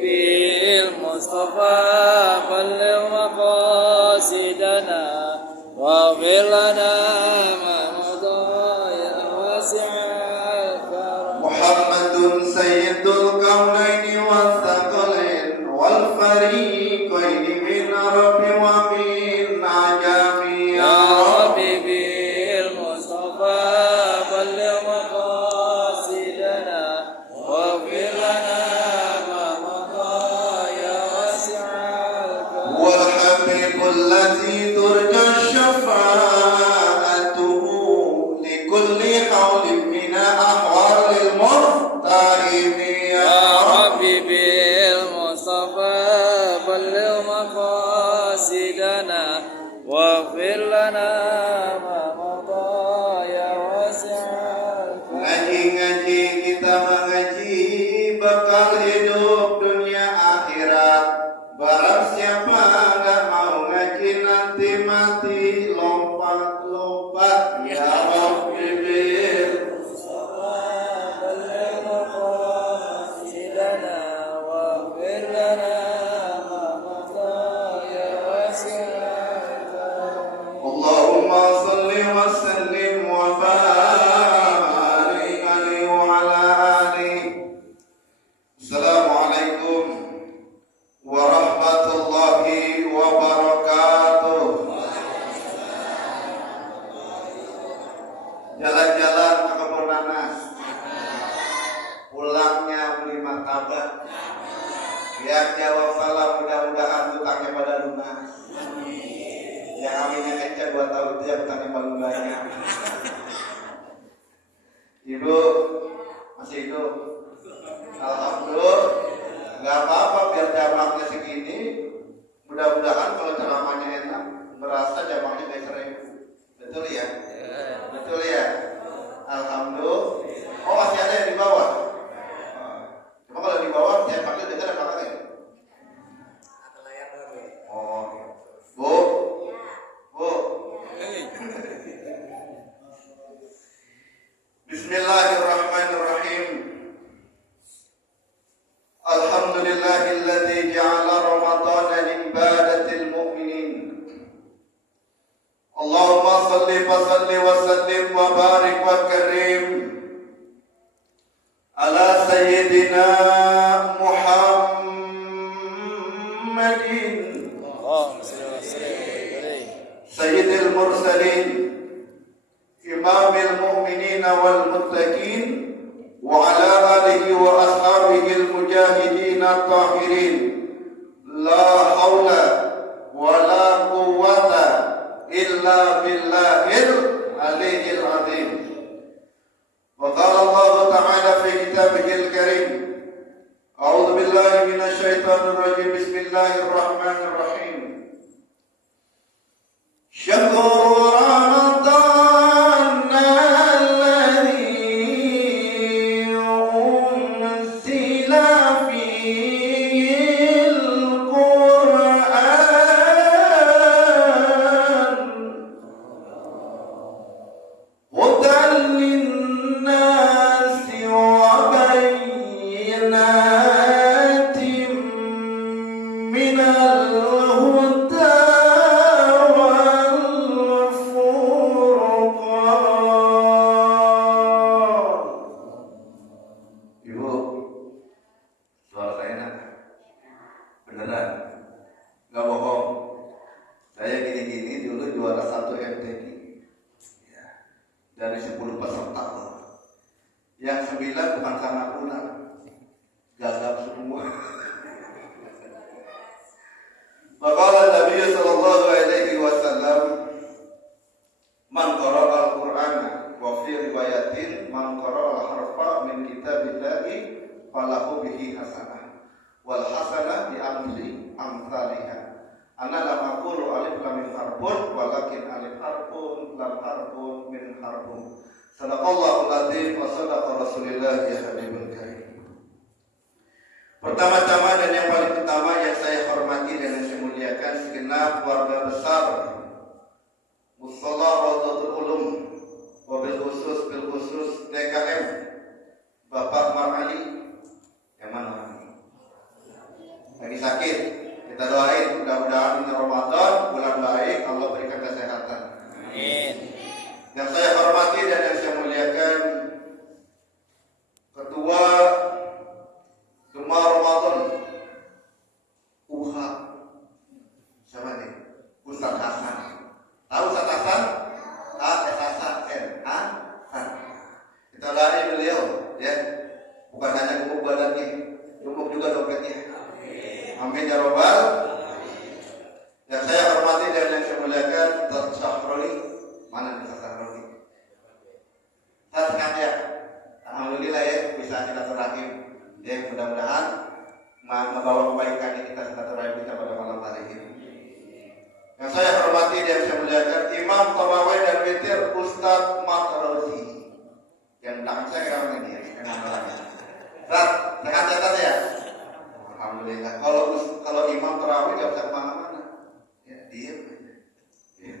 بالمصطفى بلغ مقاصدنا واغفر لنا ما مضى يا واسع الكرم. محمد سيد الكونين والثقلين والفريقين من عرب ومن عجم. يا ربي بالمصطفى بلغ مقاصدنا واغفر لنا ما مضى يا واسع الكرم. والحبيب الذي ترجى شفاعته لكل حول من أحوال المرتهب. يا ربي بالمصطفى بلغ مقاصدنا واغفر لنا ما مضى يا واسع الكرم. Ngaji-ngaji kita mengaji bekal hidup dunia akhirat. Barang siapa nggak mau ngaji nanti mati lompat-lompat. Ya Rabbi bil مقاصدنا واغفر لنا ما مضى يا واسع الكرم. Allahumma salli wa sallim wa barik alaihi wa ala alihi. Assalamualaikum warahmatullahi wabarakatuh. Jalan-jalan ke kebun nanas, pulangnya beli martabak. Yang jawab salam mudah-mudahan tutangnya pada lunas. Yang aminnya kecil 2 tahun itu yang utangnya paling banyak. Ibu masih hidup? Alhamdulillah. Gak apa-apa biar jamaknya segini. Mudah-mudahan kalau ceramahnya enak, berasa jamaknya kayak 1000. Betul ya? Betul ya? Alhamdulillah. Oh masih ada yang di bawah? Cuma kalau di bawah saya panggil dengar apa lagi? Oh, Bu, Bu. Bismillahirrahmanirrahim. Alhamdulillahilladzi ja'ala Ramadhana li ibadatil mu'minin. Allahumma salli wa sallim wa barik wa karim ala sayyidina Muhammadin sayyidil mursalin imamil mu'minin wal muttaqin wa ala alihi wa ashabihil mujahidin at-tahirin. La haula wa la quwwata illa billahil aliyyil azim. Wa qala Allah ta'ala fi kitabihil karim. A'udzu billahi minasy syaithanir rajim. Bismillahirrahmanirrahim. Syahrul Ramadan alladzi unzila fihil Qur'an hudan linnasi wa bayyinatin minal huda dari 10 peserta yang 9 bukan karena pulang, gagap semua. Maqala Nabi sallallahu alaihi wasallam, man qara'a al-Qur'ana wa fi riwayatin man qara'a harfa min kitabillahi falahu bihi hasanah wal hasanah bi amsalihha. Ana lam aqulu alif lam mim harfun walakin alif harfun lam harfun min harfun. Sadaqallahul azim wa sadaqa Rasulullah ya habibul karim. Pertama-tama dan yang paling utama yang saya hormati dan yang saya muliakan segenap keluarga besar Mushola Rawdatul Ulum, wabil khusus DKM Bapak Mar Ali. Yang mana? lagi sakit. Kita doain mudah-mudahan ini Ramadan bulan baik, Allah berikan kesehatan. Amin. Yang saya hormati dan yang saya muliakan, Ketua Gemar Ramadan UHA, siapa nih? Ustaz Hasan. Tahu Ustaz Hasan? Hasan. Kita doain beliau, ya. Bukan hanya gemuk badannya, gemuk juga dompetnya. Amin ya robbal. Yang saya hormati dan yang saya muliakan, Ustaz Syahroni. Mana Ustaz Syahroni? Saya senang ya. Alhamdulillah ya bisa silaturahim. Ya mudah-mudahan membawa kebaikan kita silaturahim kita pada malam hari ini. Yang saya hormati dan saya muliakan, Imam Tarawih dan Witir Ustaz Matrozi. Yang belakang saya kira ini ya, yang namanya. Ustaz, sehat ya? Alhamdulillah. Kalau imam tarawih nggak bisa kemana-mana, ya diam. Ya.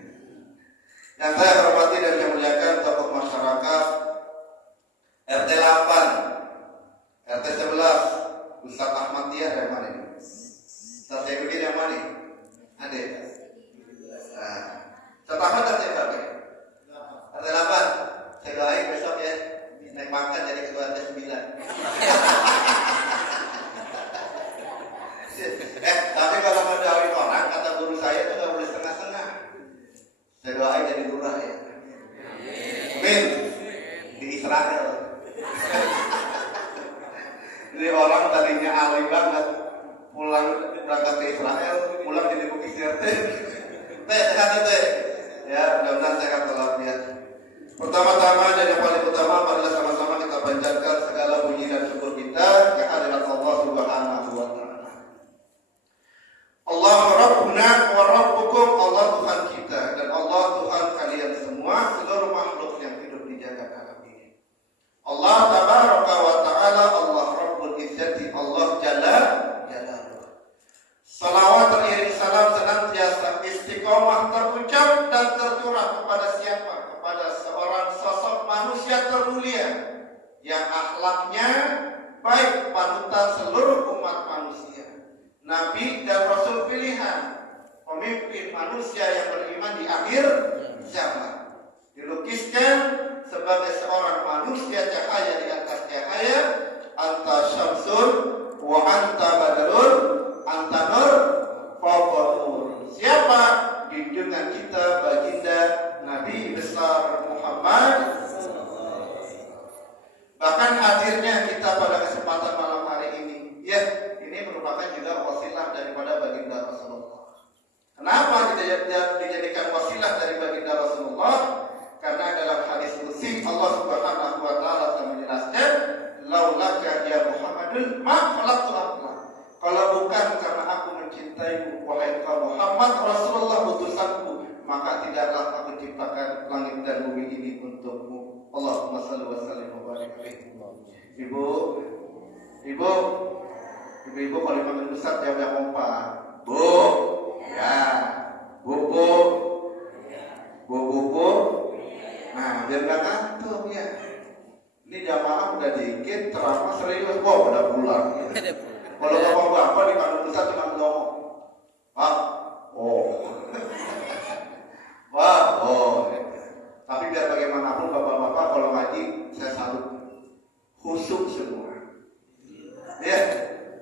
Yang saya hormati dan saya muliakan tokoh masyarakat RT 8, RT 11, Ustaz Ahmad Tiar dari mana ini? Ustaz Zainuddin yang mana? Ada. Nah, Ustaz Ahmad RT berapa? RT 8. Saya doain besok ya naik makan jadi ketua RT 9. Tapi kalau menjauhin orang, kata guru saya itu nggak boleh setengah-setengah. Saya doain jadi lurah ya. Amin. Di Israel. Jadi orang tadinya alim banget, pulang berangkat ke Israel, pulang jadi bukit RT. Sehat teh. Ya, mudah-mudahan sehat walafiat. Pertama-tama dan yang paling utama, marilah sama-sama kita panjatkan segala puji dan syukur kita kehadirat Allah Subhanahu wa Ta'ala. Allah Rabbuna wa Rabbukum, Allah Tuhan kita dan Allah Tuhan kalian semua, seluruh makhluk yang hidup di jagat alam ini. Allah Tabaraka wa Ta'ala, Allah Rabbul Izzati, Allah Jalla Jalaluh. Salawat teriring salam senantiasa istiqomah terucap dan tercurah kepada siapa? Kepada seorang sosok manusia termulia yang akhlaknya baik, panutan seluruh umat manusia, Nabi dan Rasul pilihan, pemimpin manusia yang beriman di akhir zaman. Dilukiskan sebagai seorang manusia cahaya di atas cahaya, anta syamsun wa anta badrun anta nur fawqa nur. Siapa? Junjungan kita baginda Nabi besar Muhammad. Bahkan hadirnya kita pada kesempatan malam hari ini, ya, ini merupakan juga wasilah daripada baginda Rasulullah. Kenapa dijadikan wasilah dari baginda Rasulullah? Karena dalam hadis qudsi Allah Subhanahu wa Ta'ala telah menjelaskan, laulaka ya Muhammadun ma khalaqtu aqla. Kalau bukan karena aku mencintaimu wahai Muhammad Rasulullah utusanku, maka tidaklah aku ciptakan langit dan bumi ini untukmu. Allahumma shalli wa sallim wa barik alaihi. Ibu kalau dipanggil besar jawab yang kompak. Bu, ya, bu. Nah, biar nggak ngantuk ya. Ini jamaah udah dikit, ceramah serius, udah pulang. Ya. Kalau bapak-bapak dipanggil besar cuma ngomong, Pak, Tapi biar bagaimanapun bapak-bapak kalau ngaji saya salut, khusyuk semua. Ya,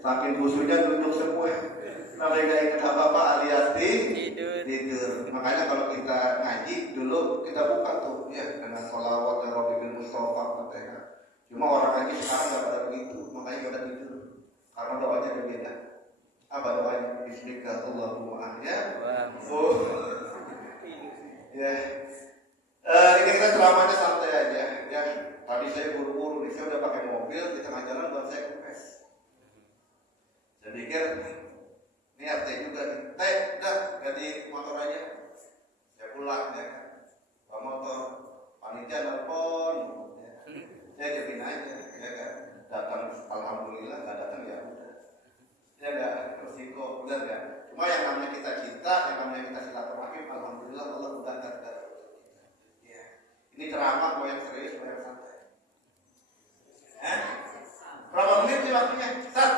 saking khusyuknya duduk semua. Kalau nggak ingat apa-apa alias tidur. Makanya kalau kita ngaji dulu kita buka tuh, ya dengan sholawat dan Rabbil Mustafa Fatihah. Cuma orang ngaji sekarang nggak pada begitu, makanya pada tidur. Karena doanya berbeda. Apa doanya? Bismillahirrahmanirrahim. Ya. Ya. Ini kita ceramahnya santai aja. Ya. Tadi saya buru-buru nih, saya udah pakai mobil di tengah jalan buat saya kempes. Saya pikir ini RT juga nih. Udah ganti motor aja. Saya pulang ya. Bawa motor. Panitia nelfon. Ya. Saya jamin aja, ya kan. Datang alhamdulillah, nggak datang ya udah. Ya nggak resiko, benar nggak? Cuma yang namanya kita cinta, yang namanya kita silaturahim, alhamdulillah Allah mengangkat kita. Ya. Ini ceramah mau yang serius, mau yang santai. Berapa menit sih waktunya? Start.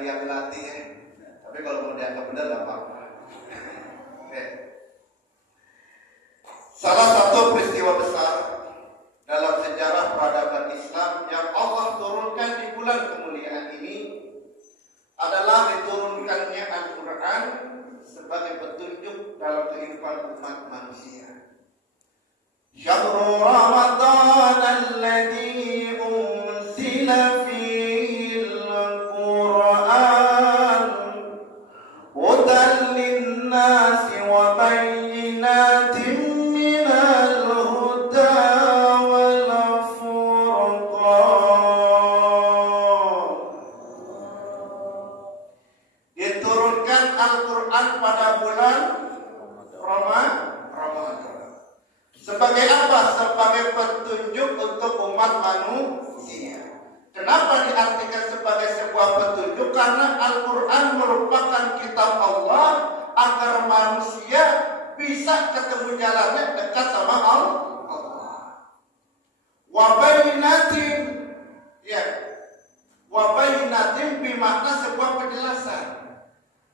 diambil hati ya. Tapi kalau mau dianggap benar nggak apa-apa. Salah satu peristiwa besar dalam sejarah peradaban Islam yang Allah turunkan di bulan kemuliaan ini adalah diturunkannya Al-Quran sebagai petunjuk dalam kehidupan umat manusia. Syahrul Ramadan alladzi unzila fihil Qur'an hudan lin-nasi wa bayyinatin pada bulan Ramadan. Sebagai apa? Sebagai petunjuk untuk umat manusia. Kenapa diartikan sebagai sebuah petunjuk? Karena Al-Quran merupakan kitab Allah agar manusia bisa ketemu jalannya dekat sama Allah. Wabainatin, ya, wabainatin bermakna sebuah penjelasan.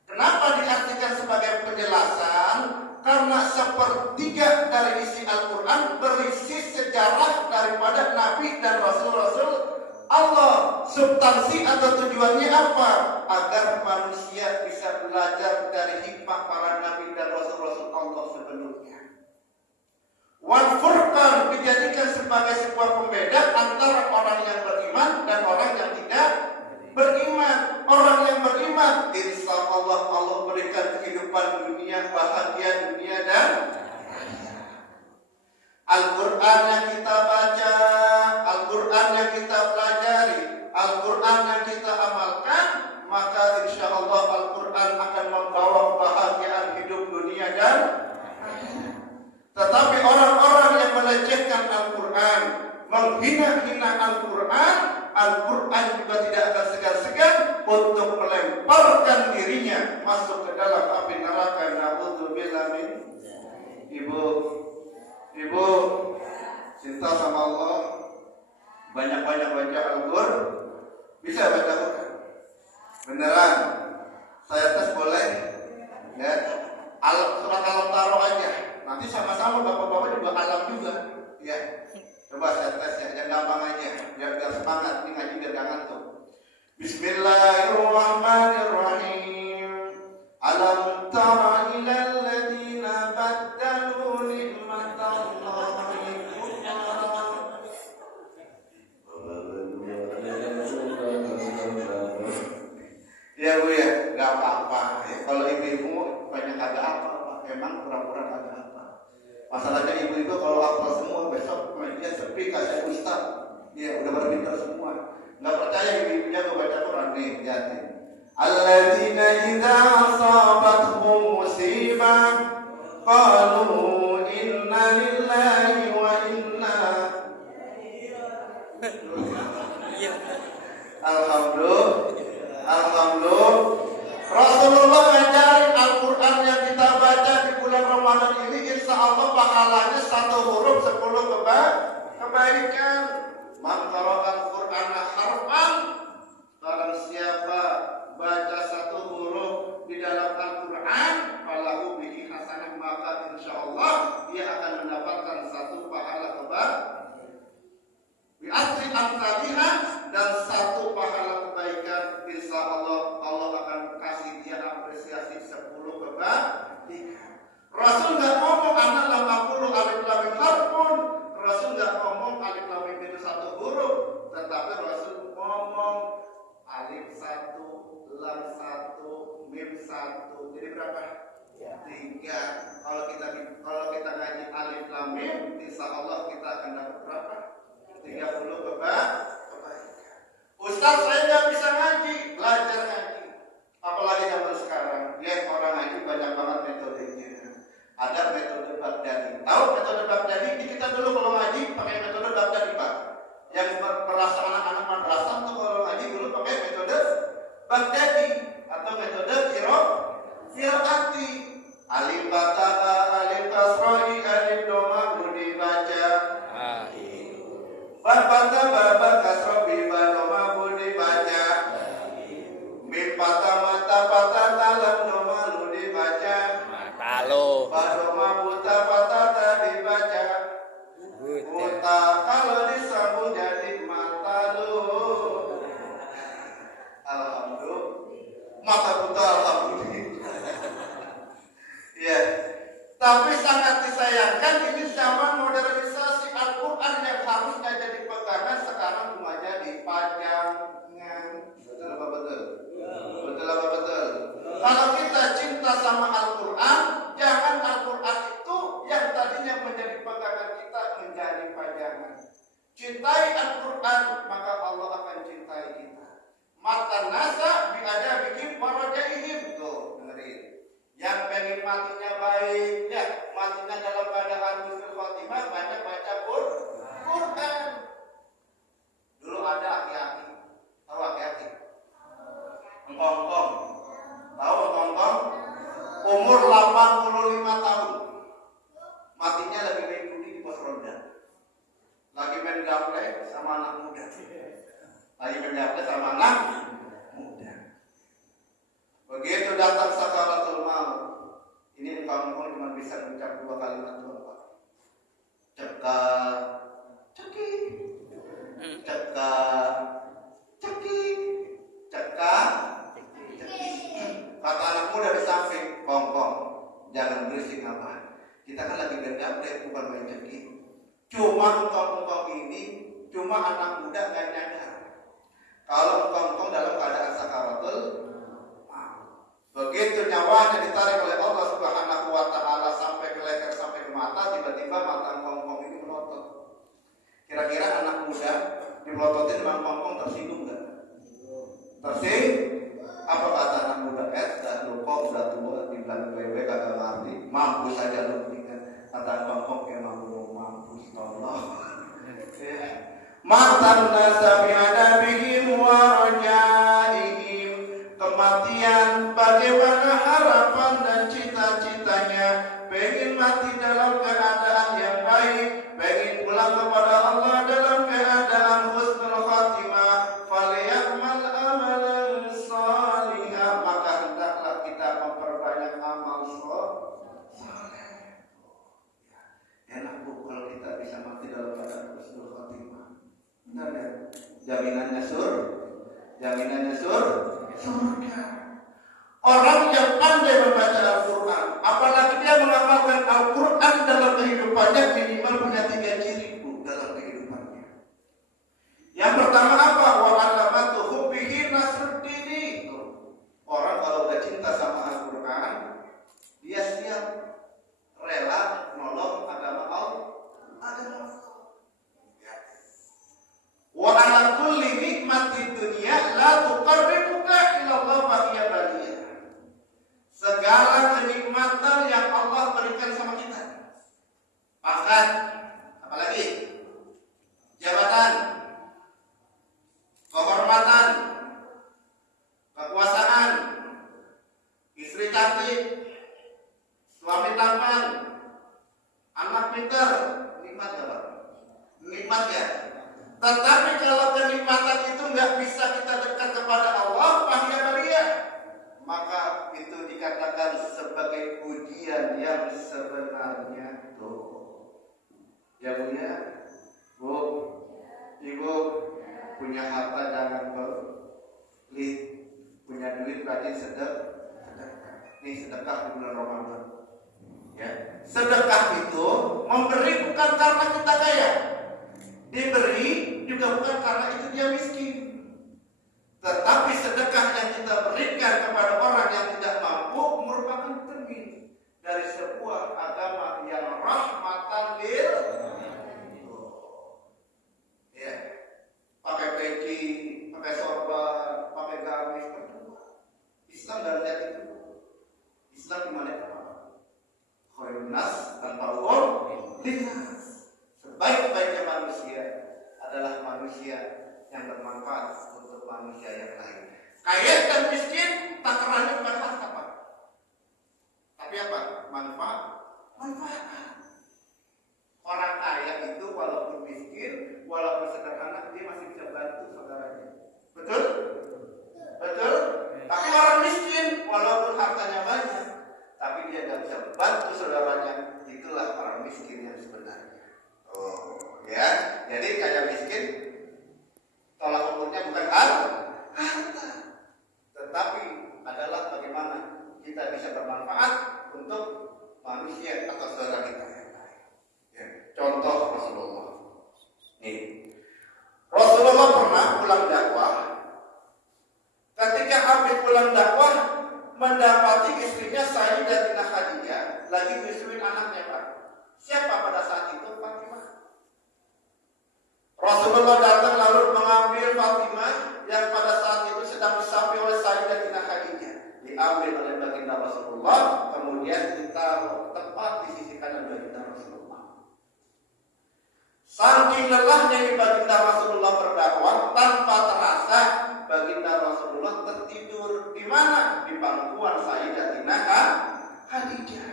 Kenapa diartikan sebagai penjelasan? Karena sepertiga dari isi Al-Quran berisi sejarah daripada Nabi dan Rasul-Rasul Allah. Substansi atau tujuannya apa? Agar manusia bisa belajar dari hikmah para Nabi dan Rasul-Rasul Allah sebelumnya. Wal Furqan dijadikan sebagai sebuah pembeda antara orang yang beriman dan orang yang tidak beriman. Orang yang beriman, insya Allah Allah berikan kehidupan dunia, bahagia dunia dan Al-Quran yang kita baca, Al-Quran yang kita pelajari, Al-Quran yang kita amalkan, maka insya Allah Al-Quran akan membawa kebahagiaan hidup dunia dan tetapi orang-orang yang melecehkan Al-Quran, menghina-hina Al-Quran, Al-Quran juga tidak akan segan-segan untuk melemparkan dirinya masuk ke dalam api neraka. Na'udzubillah min. Ibu cinta sama Allah, banyak-banyak baca Al-Quran. Bisa baca Al-Quran? Beneran? Saya tes boleh? Ya. Surat Al-Taro aja. Nanti sama-sama bapak-bapak juga alam juga. Ya. Coba saya tes ya, yang gampang aja, biar semangat, ini ngaji biar jangan tuh. Bismillahirrahmanirrahim. Alam tara ilal ladzina baddalu ni'matallahi kufran. Ya Bu ya, gak apa-apa. Kalau ibu-ibu banyak kagak apa-apa, emang pura-pura kagak apa. Masalahnya ibu itu kalau hafal semua besok dia sepi kasih ustaz. Ya udah berpintar semua. Nggak percaya ibu-ibunya baca Quran nih, lihatin. Alladzina idza asabathum musibah qalu inna lillahi wa inna Alhamdulillah. Rasulullah ngajarin Al-Quran yang kita baca di bulan Ramadan ini, insya Allah pahalanya 1 huruf 10 kebaikan. Man qara'al Qur'ana harfan, barang siapa baca 1 huruf di dalam Al-Quran, falahu bihi hasanah, maka insya Allah dia akan mendapatkan 1 pahala bi asri amsalihah, dan 1 pahala kebaikan. Insya Allah Allah akan kasih dia apresiasi 10 kebaikan. Rasul nggak ngomong anak 80 alif lam mim harfun. Rasul nggak ngomong alif lam mim itu 1 huruf, tetapi Rasul ngomong alif 1, lam 1, mim 1. Jadi berapa? 3. Kalau kita ngaji alif lam mim, insya Allah kita akan dapat berapa? 30 kebaikan. Ustaz, saya nggak bisa ngaji, belajar ngaji. Apalagi zaman sekarang, lihat orang ngaji banyak banget metodenya. Ada metode Baghdadi. Tahu metode Baghdadi? Ini kita dulu kalau ngaji pakai metode Baghdadi, Pak. Yang merasa anak-anak madrasah tuh kalau ngaji dulu pakai metode Baghdadi atau metode qiraati. Alif bata'a, alif kasroi, alif doma budi baca. Bata baba kasro biba doma budi baca. Mim cintai Al-Quran, maka Allah akan cintai kita. Matan nasa biada bikin warajaihim. Tuh, dengerin. Yang pengen matinya baik, ya, matinya dalam keadaan husnul khotimah, banyak baca Quran. Dulu ada aki-aki. Tahu aki-aki? Engkong-engkong. Tahu engkong-engkong? Umur 85 tahun. Matinya lagi main judi di pos ronda. Lagi main gaple sama anak muda. Lagi main gaple sama anak muda. Begitu datang sakaratul maut. Ini engkong-engkong cuma bisa mengucap 2 kalimat doang, Pak. Cekak, cekik. Cekak, cekik. Cekak, cekik. Kata anak muda di samping, kongkong, jangan berisik apa. Kita kan lagi bergaplek, bukan main cekik. Cuma engkong-engkong ini, cuma anak muda gak nyadar kalau engkong-engkong dalam keadaan sakaratul maut. Begitu nyawanya ditarik oleh Allah Subhanahu wa Ta'ala sampai ke leher, sampai ke mata, tiba-tiba mata engkong-engkong ini melotot. Kira-kira anak muda dimelototin dengan engkong-engkong tersinggung gak? Tersinggung? Apa kata anak muda? Dah lupa, udah tua, dibilang wewe kagak ngerti, mampu saja lu kan. Kata engkong-engkong emang belum mampu, tolong. Matan nasa bi'adabihim warajaihim. Kematian bagaimana harapan dan cita-citanya. Pengen mati dalam keadaan yang baik, pengen pulang kepada Allah dalam keadaan husnul khatimah. Falyamal amalan salihah, maka hendaklah kita memperbanyak amal saleh. Enak Bu kalau kita bisa mati dalam keadaan husnul khatimah. Benar ya? Jaminannya surga. Orang yang pandai membaca Al-Quran, apalagi dia mengamalkan Al-Quran dalam kehidupannya, minimal punya 3 ciri Bu dalam kehidupannya. Yang pertama apa? Wa alamatu hubbihi nasruddini. Orang kalau udah cinta sama Al-Quran, dia siap rela nolong agama Allah. Wa ala kulli nikmatid dunya la tuqarribuka ila Allah wa hiya baliyah. Segala kenikmatan yang Allah berikan sama kita, pangkat, apalagi jabatan, kehormatan, kekuasaan, istri cantik, suami tampan, anak pintar, nikmat ya Pak? Nikmat ya. Tetapi kalau kenikmatan itu nggak bisa kita dekat kepada Allah, bahaya baliyah, maka itu dikatakan sebagai ujian yang sebenarnya. Tuh ya Bu ya, Bu, Ibu punya harta jangan pelit, punya duit rajin sedekah. Ini sedekah di bulan Ramadan ya. Sedekah itu memberi bukan karena kita kaya, diberi juga bukan karena itu dia miskin. Tetapi sedekah yang kita berikan kepada orang yang tidak mampu merupakan cermin dari sebuah agama yang rahmatan lil ya. Pakai peci, pakai sorban, pakai gamis, Islam dan lihat itu. Islam gimana? Khairun nas tanpa linnas. Sebaik-baiknya manusia adalah manusia yang bermanfaat untuk manusia yang lain. Kaya dan miskin takarannya bukan harta Pak, tapi apa? Manfaat. Orang kaya itu walaupun miskin, walaupun sederhana, dia masih bisa bantu saudaranya. Betul? Tapi orang miskin walaupun hartanya banyak, tapi dia tidak bisa bantu saudaranya. Itulah orang miskin yang sebenarnya. Oh ya, jadi kaya miskin tolak ukurnya bukan harta, tetapi adalah bagaimana kita bisa bermanfaat untuk manusia atau saudara kita yang lain. Ya, contoh Rasulullah. Nih, Rasulullah pernah pulang dakwah. Ketika habis pulang dakwah, mendapati istrinya Sayyidatina Khadijah lagi nyusuin anaknya Pak. Siapa pada saat itu? Fatimah. saking lelahnya baginda Rasulullah berdakwah, tanpa terasa baginda Rasulullah tertidur. Di mana? Di pangkuan Sayyidatina Khadijah.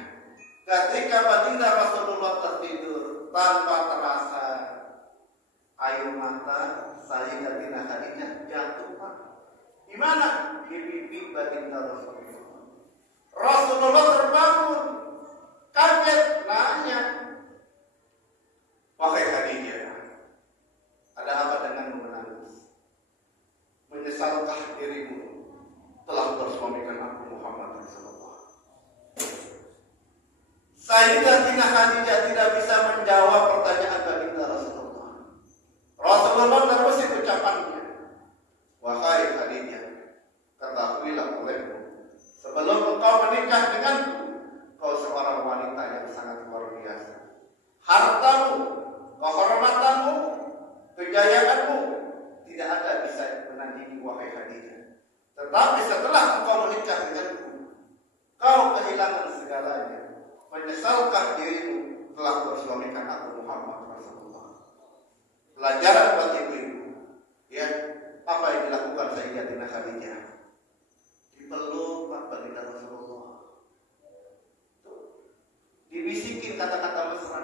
Ketika baginda Rasulullah tertidur, tanpa terasa air mata Sayyidatina Khadijah jatuh. Di mana? Di pipi baginda Rasulullah. Rasulullah terbangun, kaget, nanya, wahai Khadijah, ada apa denganmu menangis? Menyesalkah dirimu telah bersuamikan aku Muhammad Rasulullah? Sayyidatina Khadijah tidak bisa menjawab pertanyaan baginda Rasulullah. Rasulullah meneruskan ucapannya, wahai Khadijah, ketahuilah olehmu, sebelum engkau menikah denganku, kau seorang wanita yang sangat luar biasa. Hartamu, kehormatanmu, kejayaanmu tidak ada bisa menandingi wahai Khadijah. Tetapi setelah engkau menikah denganku, kau kehilangan segalanya. Menyesalkan dirimu telah bersuamikan aku Muhammad Rasulullah. Pelajaran buat ibu-ibu, ya, apa yang dilakukan Sayyidatina Khadijah? Dipeluk baginda Rasulullah, dibisikin kata-kata mesra.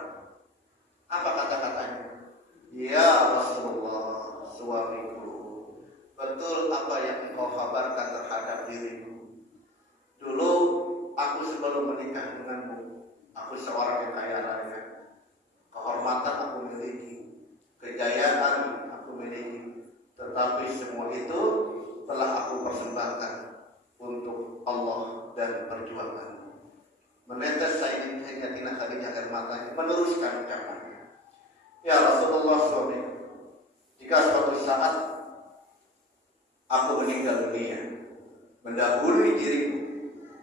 Apa kata-katanya? Ya Rasulullah, suamiku, betul apa yang engkau kabarkan terhadap dirimu. Dulu aku sebelum menikah denganmu, aku seorang yang kaya raya, kehormatan aku miliki, kejayaan aku miliki, tetapi semua itu telah aku persembahkan untuk Allah dan perjuangan. Menetes Sayyidatina Khadijah air matanya, meneruskan ucapannya, ya Rasulullah suami, jika suatu saat aku meninggal dunia, mendahului dirimu,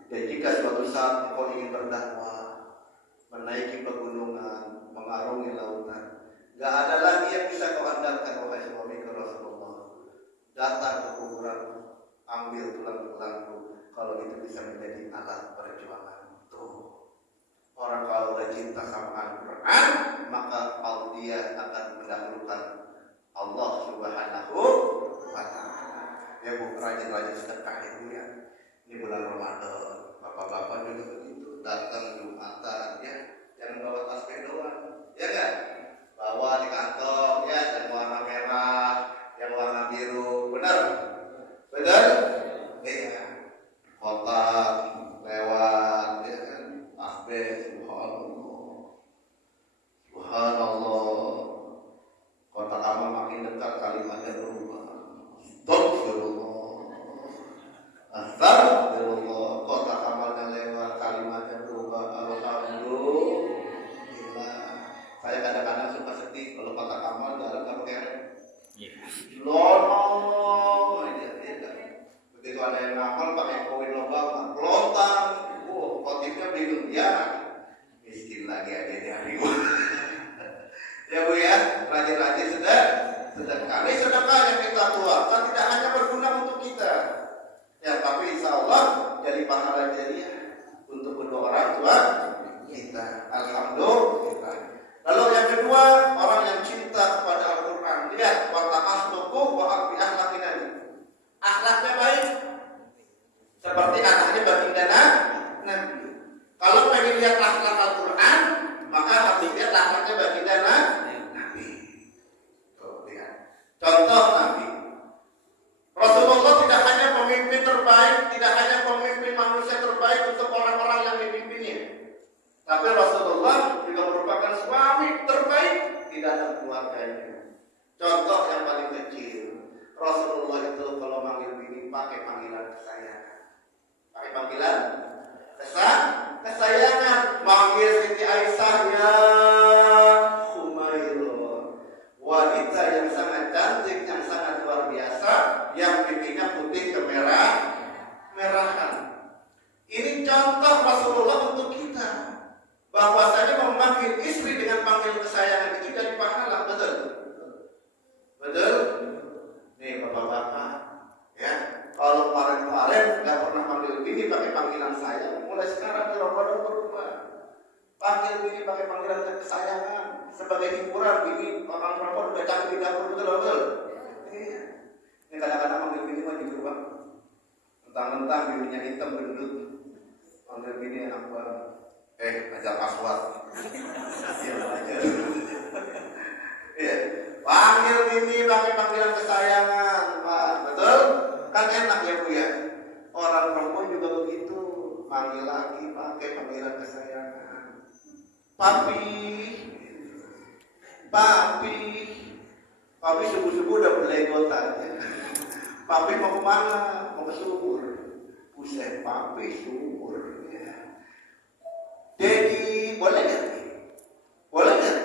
dan jika suatu saat engkau ingin berdakwah, menaiki pegunungan, mengarungi lautan, gak ada lagi yang bisa kau andalkan wahai suami ke Rasulullah. Datang ke kuburan, ambil tulang-tulangku, kalau itu bisa menjadi alat perjuangan. Tuh, orang kalau udah cinta sama Al-Quran, maka dia akan mendahulukan Allah Subhanahu wa ta'ala. Ya bu, rajin-rajin sedekah ibu ya. Ini bulan Ramadan, bapak-bapak juga begitu, datang Jumatan ya, jangan bawa tasbih doang, ya kan? Bawa di kantong ya, yang warna merah, yang warna biru, benar? Benar? Iya. Kotak lewat, ya kan? Tasbih, subhanallah, subhanallah. Kotak amal makin dekat, kalimatnya berubah. Astagfirullah, astagfirullah. Kotak amalnya lewat, kalimatnya berubah. Alhamdulillah. Saya kadang-kadang suka sedih kalau kotak amal dalam nggak pakai rem. Lono aja, ya kan? Begitu ada yang ngamal pakai koin logam, pelontang, khotibnya bingung ya, miskin lagi aja dari ya bu ya, rajin-rajin sedekah. Ini sedekah yang kita keluarkan tidak hanya berguna untuk kita, ya, tapi insya Allah jadi pahala jariah untuk kedua orang tua kita. Alhamdulillah. Lalu yang kedua, orang yang cinta kepada Al-Quran. Lihat, wa ta'ahluku wa abdi akhlaqi nabi. Akhlaknya baik, seperti akhlaknya baginda Nabi. Kalau pengen lihat akhlak Al-Quran, maka harus lihat akhlaknya baginda Nabi. Tuh, lihat. Contoh Nabi. Rasulullah tidak hanya pemimpin terbaik, tidak hanya pemimpin manusia terbaik untuk orang-orang yang dipimpinnya, tapi Rasulullah juga merupakan suami terbaik di dalam keluarganya. Contoh yang paling kecil, Rasulullah itu kalau manggil bini pakai panggilan kesayangan. Pakai panggilan kesayangan. Manggil Siti Aisyah ya Humairah, wanita yang sangat cantik, yang sangat luar biasa, yang pipinya putih kemerahan. Ini contoh Rasulullah untuk kita, bahwasanya memanggil istri dengan panggil kesayangan itu jadi pahala. Betul? Betul? Nih bapak-bapak, ya, kalau kemarin nggak pernah panggil bini pakai panggilan sayang, mulai sekarang di Ramadan berubah. Panggil bini pakai panggilan kesayangan. sebagai hiburan. Ini orang perempuan udah capek di dapur, betul. Iya. Ini kadang-kadang manggil bini mah gitu Pak. Mentang-mentang bininya hitam gendut, manggil bini enak banget. Ajak aswat. Iya aja. Iya. Panggil bini pakai panggilan kesayangan, Pak. Betul? Kan enak ya Bu ya. Orang perempuan juga begitu, panggil lagi pakai panggilan kesayangan. Papi subuh-subuh udah belegotan. Papi mau kemana? Mau ke sumur. Buset, papi sumur. Ya. Dedi, boleh nggak? Boleh nggak?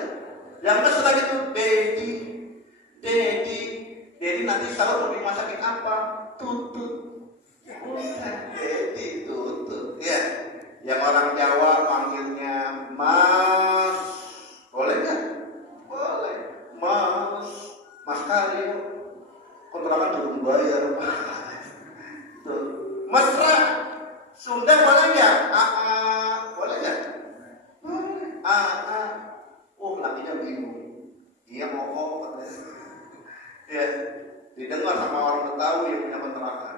Yang mesra itu Dedi nanti sahur lebih masakin apa? Tutut. Dedi tutut. Ya. Yang orang Jawa panggilnya Mas. Boleh nggak? Boleh. Mas Karyo. Kontrakan belum bayar. Tuh. Mesra. Sunda boleh nggak? Boleh nggak? Boleh. Oh, lakinya bingung. Dia ngomong katanya. Ya, didengar sama orang Betawi yang punya kontrakan.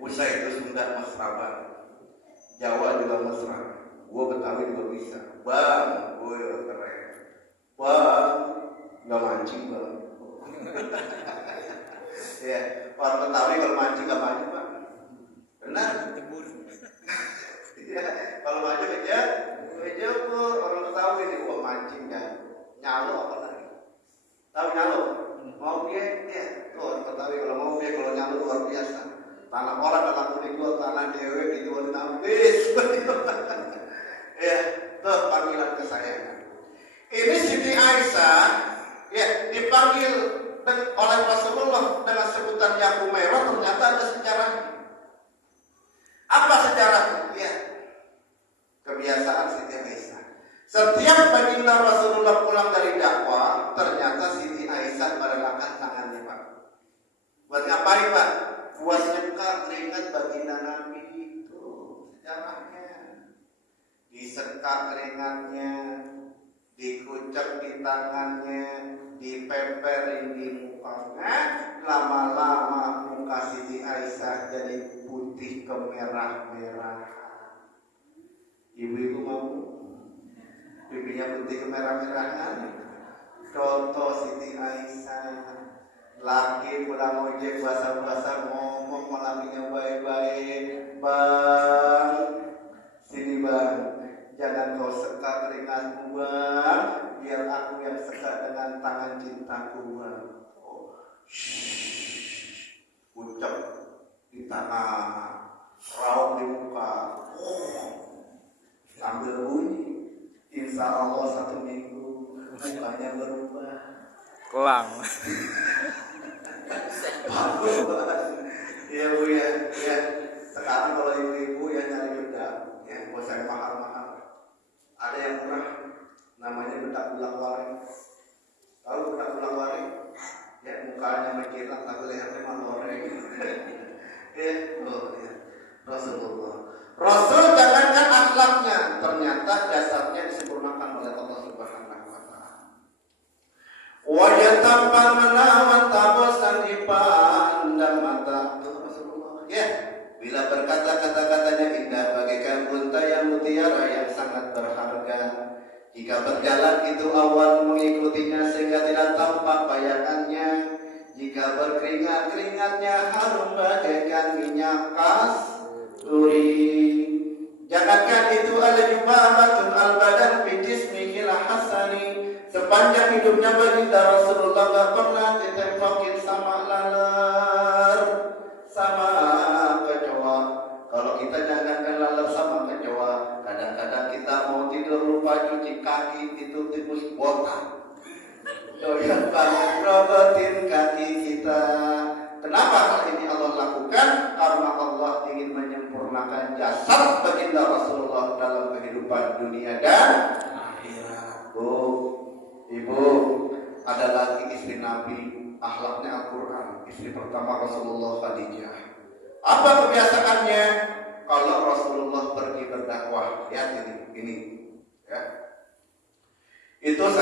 Usai itu Sunda mesra banget. Jawa juga mesra. Gua Betawi juga bisa. Bang, gue keren. Bang, nggak mancing bang. Ya, orang Betawi kalau mancing nggak mancing Pak. Benar? Ya, kalau mancing aja orang Betawi ini gua mancing kan. Nyalo apa lagi? Tahu nyalo? Mau dia, tuh orang Betawi kalau mau dia kalau nyalo luar biasa. Tanah orang dalam dijual, tanah dewe dijual habis. Ya, tuh panggilan kesayangan. Ini Siti Aisyah, ya dipanggil oleh Rasulullah dengan sebutan yang Humairah, ternyata ada sejarahnya. Apa sejarahnya? Ya, kebiasaan Siti Aisyah. Setiap baginda Rasulullah pulang dari dakwah, ternyata Siti Aisyah merelakan tangannya Pak. Buat ngapain Pak? Buat nyekar keringat baginda Nabi itu sejarahnya. Disekar keringatnya, dikucek di tangannya, dipeperin di mukanya. Lama-lama muka Siti Aisyah jadi putih kemerah-merahan. Ibu-ibu mau pipinya putih kemerah-merahan? Contoh Siti Aisyah. Laki pulang ojek basah-basah ngomong malakinya baik-baik. Bang, sini bang, jangan kau sekat keringatmu bang, biar aku yang sekat dengan tangan cintaku bang. Ucap di tangan, rauk di muka, sambil bunyi. Insya Allah 1 minggu mukanya berubah. Kelang. Iya Bu ya. Sekarang kalau ibu-ibu yang nyari bedak, ya gak usah mahal-mahal. Ada yang murah, namanya bedak ulang waring. Tahu bedak ulang waring? Ya mukanya menkilat, tapi lehernya maloreng. Ya, Rasulullah. Rasul jangankan akhlaknya, ternyata jasadnya disempurnakan oleh Allah Subhanahu wa taala. Wajah tampan menawan tabosan dipandang mata Rasulullah. Ya, bila berkata kata-katanya indah bagaikan unta yang mutiara yang sangat berharga. Jika berjalan itu awan mengikutinya sehingga tidak tampak bayangannya. Jika berkeringat keringatnya harum bagaikan minyak kasturi. Jangankan itu al-jubabatun al-badan fi jismihil hasani. Sepanjang hidupnya baginda Rasulullah gak pernah ditempokin sama laler, sama kecoa. Kalau kita jangankan laler sama kecoa, kadang-kadang kita mau tidur lupa cuci kaki, itu tikus botak. Doyan banget robotin kaki kita. Kenapa hal ini Allah lakukan? Karena Allah ingin menyempurnakan jasad baginda Rasulullah dalam kehidupan dunia dan akhirat. Ibu, ada lagi istri Nabi, akhlaknya Al-Quran. Istri pertama Rasulullah Khadijah. Apa kebiasaannya? Kalau Rasulullah pergi berdakwah, lihat ini, ya. Itu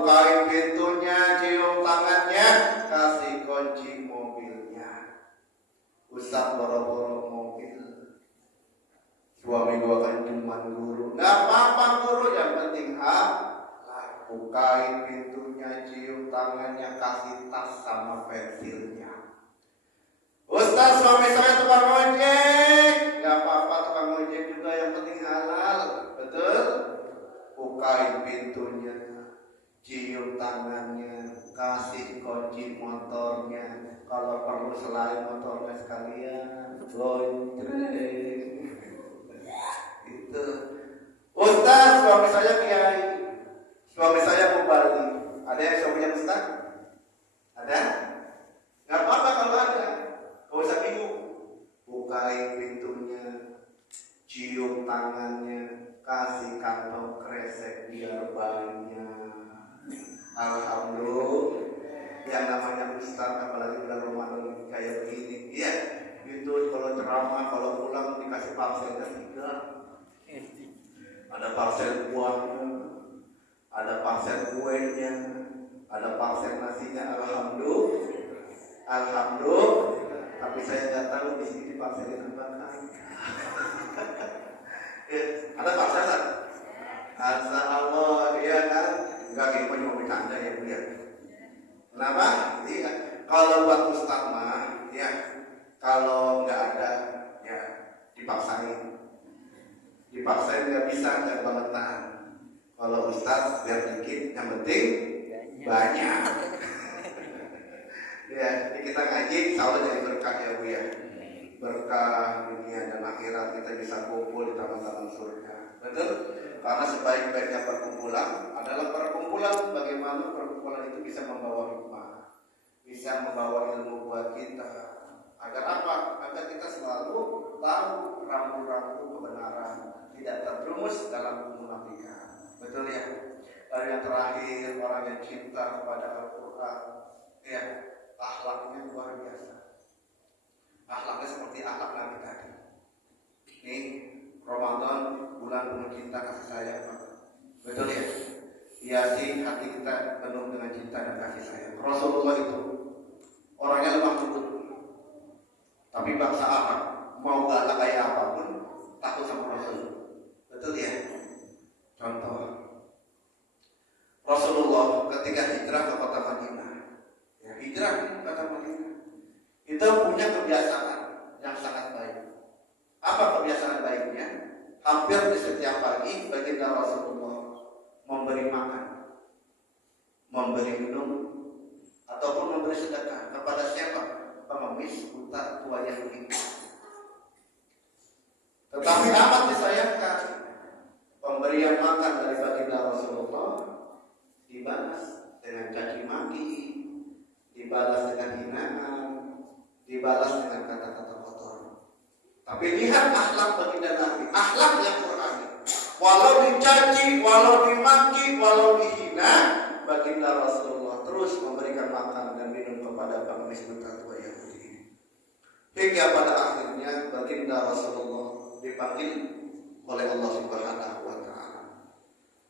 bukain pintunya, cium tangannya, kasih kunci mobilnya. Ustaz boro-boro mobil, suami gua kan cuma guru. Nggak apa-apa guru, yang penting bukain pintunya, cium tangannya, kasih tas sama pensilnya. Ustaz, suami saya tukang ojek. Nggak apa-apa, tukang ojek juga, yang penting halal. Betul? Bukain pintunya, cium tangannya, kasih kunci motornya. Kalau perlu selain motornya sekalian, gondreng. Itu. Ustaz, suami saya kiai. Suami saya mubalik. Ada yang suaminya ustaz? Ada? Gak apa-apa kalau ada. Gak usah bingung. Bukain pintunya, cium tangannya, kasih kantong kresek biar banyak. Alhamdulillah. Yang namanya ustaz, apalagi bulan Ramadan kayak begini, iya. Itu kalau ceramah, kalau pulang dikasih parselnya 3. Ada parsel buahnya, ada parsel kuenya, ada parsel nasinya. Alhamdulillah. Tapi saya nggak tahu di sini parselin apa kan. Ya, ada parsel kan? Asa Allah, iya kan? Enggak gitu, cuma bercanda ya Bu ya. Kenapa? Iya. Kalau buat ustaz mah, ya kalau nggak ada, ya dipaksain nggak bisa, nggak bangetan. Kalau ustaz biar dikit, yang penting banyak. Ya, jadi kita ngaji, insya Allah jadi berkah ya Bu ya. Berkah dunia dan akhirat, kita bisa kumpul di taman-taman surga. Betul? Karena sebaik-baiknya perkumpulan adalah perkumpulan bagaimana perkumpulan itu bisa membawa hikmah, bisa membawa ilmu buat kita. Agar apa? Agar kita selalu tahu rambu-rambu kebenaran, tidak terjerumus dalam kemunafikan. Betul ya? Lalu yang terakhir, orang yang cinta kepada Al-Quran, ya, akhlaknya luar biasa. Akhlaknya seperti akhlak Nabi tadi. Ini Ramadan, bulan penuh cinta kasih sayang, Pak. Betul ya? Hiasi hati kita penuh dengan cinta dan kasih sayang. Rasulullah itu orangnya lemah lembut, tapi bangsa Arab mau galak kayak apapun takut sama Rasul. Betul ya? Contoh, Rasulullah ketika hijrah ke kota Madinah, ya, hijrah ke kota Madinah, itu punya kebiasaan yang sangat baik. Apa kebiasaan baiknya? Hampir di setiap pagi baginda Rasulullah memberi makan, memberi minum, ataupun memberi sedekah kepada siapa? Pengemis, buta, tua Yahudi. Tetapi amat disayangkan, pemberian makan dari baginda Rasulullah dibalas dengan caci maki, dibalas dengan hinaan, dibalas dengan kata-kata kotor. Tapi lihat akhlak baginda Nabi, akhlak yang Qur'ani. Walau dicaci, walau dimaki, walau dihina, baginda Rasulullah terus memberikan makan dan minum kepada pengemis buta tua Yahudi. Hingga pada akhirnya baginda Rasulullah dipanggil oleh Allah Subhanahu wa Ta'ala.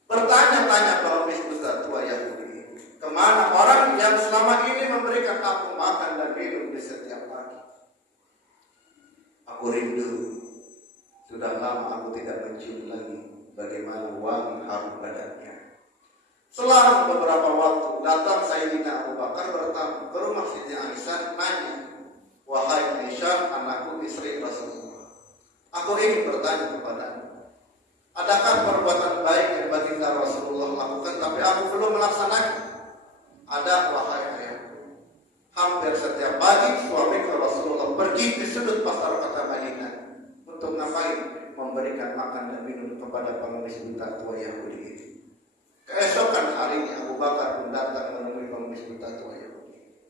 Bertanya-tanya pengemis buta tua Yahudi, kemana orang yang selama ini memberikan aku makan dan minum di setiap pagi? Aku rindu, sudah lama aku tidak mencium lagi bagaimana wangi harum badannya. Selang beberapa waktu datang Sayyidina Abu Bakar bertamu ke rumah Siti Aisyah, nanya, wahai Aisyah, anakku istri Rasulullah, aku ingin bertanya kepadamu, adakah perbuatan baik yang baginda Rasulullah lakukan tapi aku belum melaksanakan? Ada, wahai ayahku. Hampir setiap pagi suamiku Rasulullah pergi ke sudut pasar kota Madinah untuk ngapain? Memberikan makan dan minum kepada pengemis buta tua Yahudi itu. Keesokan harinya Abu Bakar pun datang menemui pengemis buta tua Yahudi.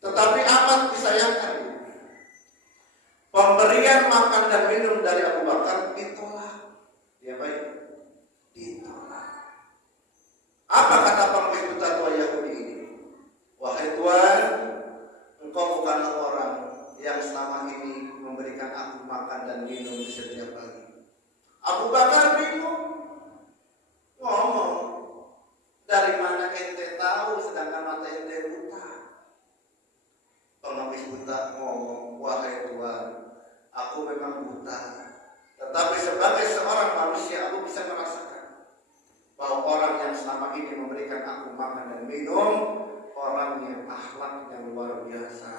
Tetapi amat disayangkan, pemberian makan dan minum dari Abu Bakar ditolak. Ya baik, ditolak. Apa kata pengemis buta tua Yahudi ini? Wahai Tuhan, engkau bukanlah orang yang selama ini memberikan aku makan dan minum di setiap pagi. Abu Bakar bingung, ngomong, dari mana pengemis buta ngomong, wahai Tuhan, aku memang buta, tetapi sebagai seorang manusia aku bisa merasakan bahwa orang yang selama ini memberikan aku makan dan minum, orang yang akhlaknya luar biasa,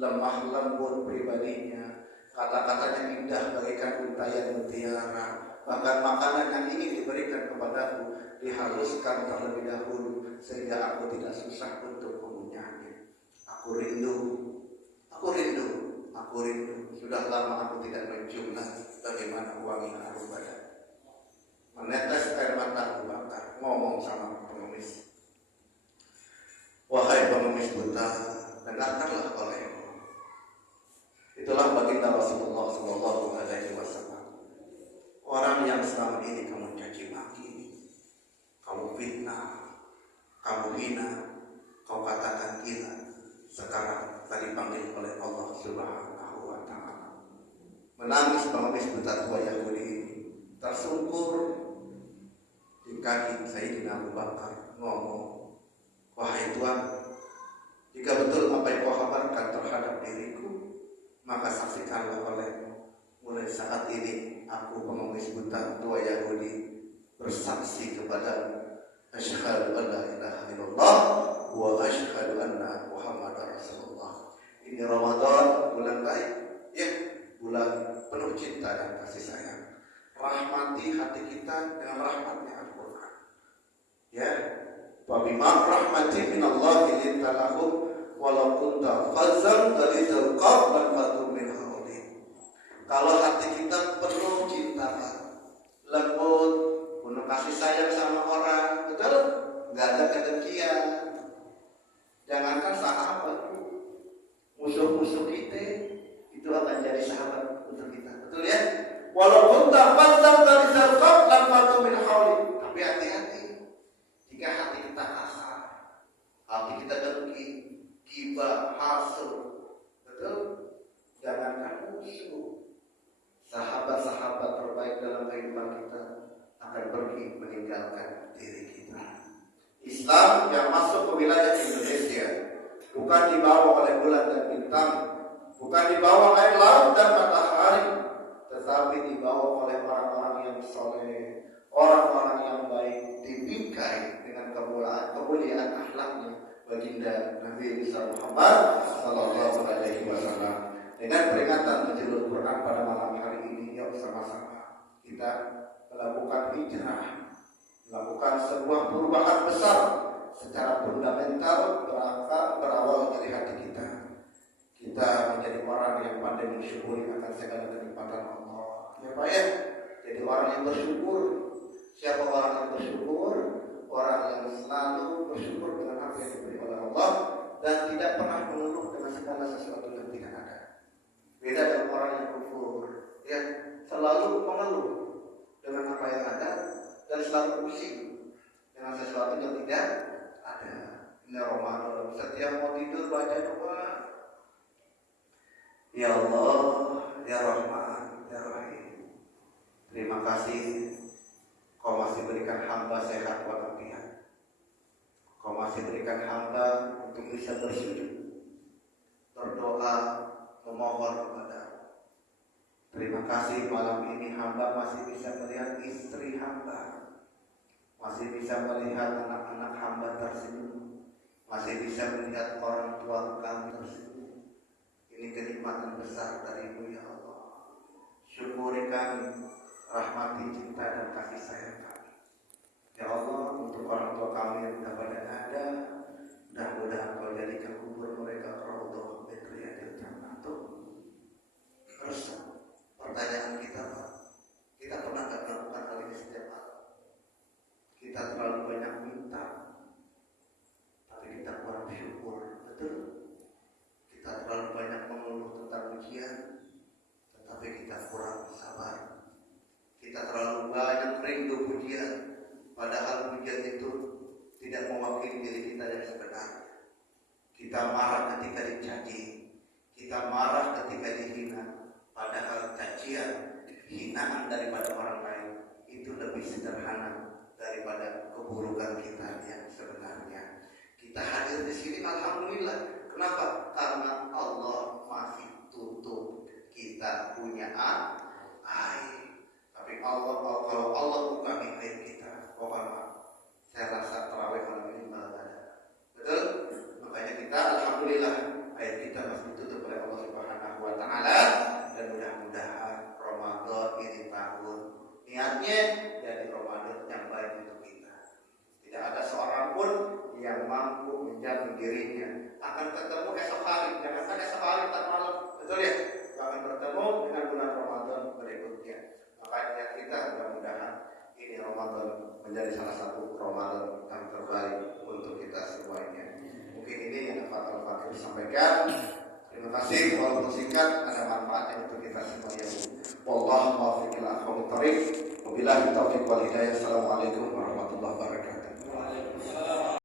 lemah lembut pribadinya, kata-katanya indah bagaikan untayan mutiara, bahkan makanan yang ingin diberikan kepadaku dihaluskan terlebih dahulu sehingga aku tidak susah untuk mengunyahnya. Aku rindu. Sudah lama aku tidak mencium lagi bagaimana wangi harum badan. Menetes air mata Abu Bakar ngomong sama pengemis, wahai pengemis buta, dengarkanlah olehmu. Itulah baginda Rasulullah Sallallahu Alaihi Wasallam. Orang yang selama ini kamu caci maki, kamu fitnah, kamu hina, kau katakan gila, sekarang tadi dipanggil oleh Allah Subhanahu Wa Taala. Menangis pengemis buta tua Yahudi ini, tersungkur di kaki Sayyidina Abu Bakar, ngomong, wahai Tuhan, jika betul apa yang kau kabarkan terhadap diriku, maka saksikanlah olehmu. Mulai saat ini aku pengemis buta tua Yahudi bersaksi kepadamu, asyhadu an la ilaha illallah wa asyhadu anna Muhammadar Rasulullah. Ini Ramadan, bulan baik, ya, bulan penuh cinta dan kasih sayang. Rahmati hati kita dengan rahmatnya Al-Quran. Ya, wa bima rahmatin minallahi lintalahum walau kunta fazzan ghalidhal qalb lan faddu min hawli. Kalau hati kita penuh cinta, lembut, penuh kasih sayang sama orang, betul? Nggak ada kedengkian. Jangankan sahabat, musuh-musuh kita itu akan jadi sahabat untuk kita, betul ya? Walaupun tak pasang dari zarqab dan fatu min hawli. Tapi hati-hati, jika hati kita kasar, hati kita dengki, gibah, hasud, betul? Jangankan musuh, sahabat-sahabat terbaik dalam kehidupan kita akan pergi meninggalkan diri kita. Islam yang masuk ke wilayah Indonesia bukan dibawa oleh bulan dan bintang, bukan dibawa air laut dan matahari, tetapi dibawa oleh orang-orang yang soleh, orang-orang yang baik, dibingkai dengan kemuliaan akhlaknya baginda Nabi Muhammad Sallallahu Alaihi Wasallam. Dengan peringatan Nuzulul Quran pada malam hari ini, yuk sama-sama kita melakukan hijrah, melakukan sebuah perubahan besar secara fundamental, berawal dari hati kita. Kita menjadi orang yang pandai mensyukuri akan segala kenikmatan Allah. Ya Pak ya, jadi orang yang bersyukur. Siapa orang yang bersyukur? Orang yang selalu bersyukur dengan apa yang diberi oleh Allah dan tidak pernah mengeluh dengan segala sesuatu yang tidak ada. Beda dengan orang yang kufur, ya, selalu mengeluh dengan apa yang ada dan selalu pusing dengan sesuatu yang tidak ada. Ini Ramadan, setiap mau tidur baca doa, ya Allah, ya Rahman, ya Rahim. Terima kasih Kau masih berikan hamba sehat walafiat. Kau masih berikan hamba untuk bisa bersujud, berdoa, memohon kepada-Mu. Terima kasih malam ini hamba masih bisa melihat istri hamba, masih bisa melihat anak-anak hamba tersenyum, masih bisa melihat orang tua kami tersenyum. Ini kenikmatan besar dari-Mu ya Allah. Syukuri kami, rahmati cinta dan kasih sayang kami. Ya Allah, untuk orang tua kami yang sudah pada ada, mudah-mudahan Kau jadikan kubur mereka raudhah min riyadil jannah. Terus pertanyaan kita, Pak, kita pernah nggak melakukan hal ini setiap hari? Kita terlalu banyak minta, tapi kita kurang bersyukur, betul? Kita terlalu banyak mengeluh tentang ujian, tetapi kita kurang sabar. Kita terlalu banyak rindu pujian, padahal pujian itu tidak mewakili diri kita yang sebenarnya. Kita marah ketika dicaci, kita marah ketika dihina, padahal cacian, hinaan daripada orang lain itu lebih sederhana daripada keburukan kita yang sebenarnya. Kita hadir di sini, alhamdulillah. Kenapa? Karena Allah, kalau Allah buka aib kita, pokoknya saya rasa terawih malam ini malah ada. Betul? Makanya kita alhamdulillah aib kita masih ditutup oleh Allah Subhanahu wa taala, dan mudah-mudahan Ramadan ini tahun niatnya jadi Ramadan yang baik untuk kita. Tidak ada seorang pun yang mampu menjamin dirinya akan ketemu esok hari. Jangan kan esok hari tak malam, betul ya? Akan bertemu dengan bulan Ramadan berikutnya. Makanya kita mudah-mudahan ini Ramadan menjadi salah satu Ramadan yang terbaik untuk kita semuanya. Mungkin ini yang dapat Al-Fatih sampaikan. Terima kasih, walaupun singkat ada manfaatnya untuk kita semuanya. Wallahu muwaffiq ila aqwamit thoriq. Wabillahi taufiq wal hidayah. Assalamualaikum warahmatullahi wabarakatuh.